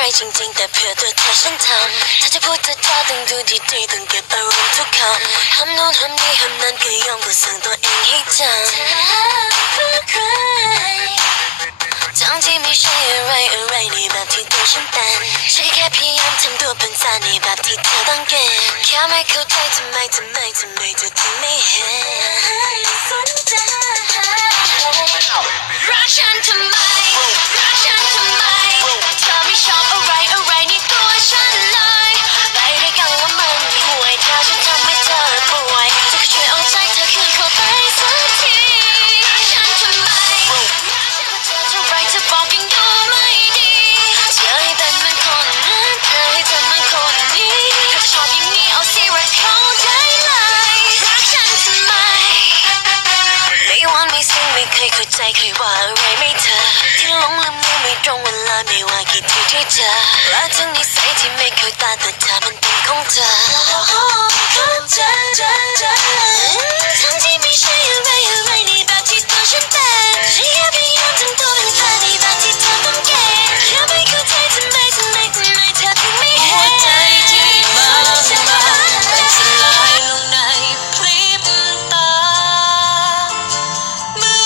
รจริงๆแต่เพื่อตัวเธอฉันทำถ้าจะพูดจะจาต้องดูดีๆต้องเก็บอารมณ์ทุกคำห้ามโน้นห้ามนี่ห้ามนั้นก็ยอมก็สั่งตัวเองให้จำเพื่อใครทั้งที่ไม่ใช่อะไรในแบบที่ตัวฉันเป็นใช่แค่พยายามทำตัวเป็นสาในแบบที่เธอต้องการแค่ไม่เข้าใจทำไมเธอถึงไม่เห็นสนใจรักฉันทำไมรักฉันทำไมเธอไม่ชอบอะไรในตัวฉันเลยไปด้วยกันว่ามันห่วยถ้าฉันทำให้เธอป่วยเธอก็ช่วยเอาใจเธอคืนเข้าไปสักทีรักฉันทำไมรักฉันเพราะเธอเท่าไรเธอบอกยังอยู่ไม่ดีเธอให้เป็นเหมือนคนนั้นเธอให้เธอเหมือนคนนี้ถ้าชอบอย่างนี้เอาสิรักเขาได้เลยรักฉันทำไมไม่วันไม่สิ้นไม่เคยเข้าใจใครว่าอะไรไม่เธอที่หลงลืมไม่ตรงเวลาไม่ว่ากี่ทีที่เจอและทั้งนิสัยที่ไม่เข้าตาแต่เธอมันเป็นของเธอเข้าใจ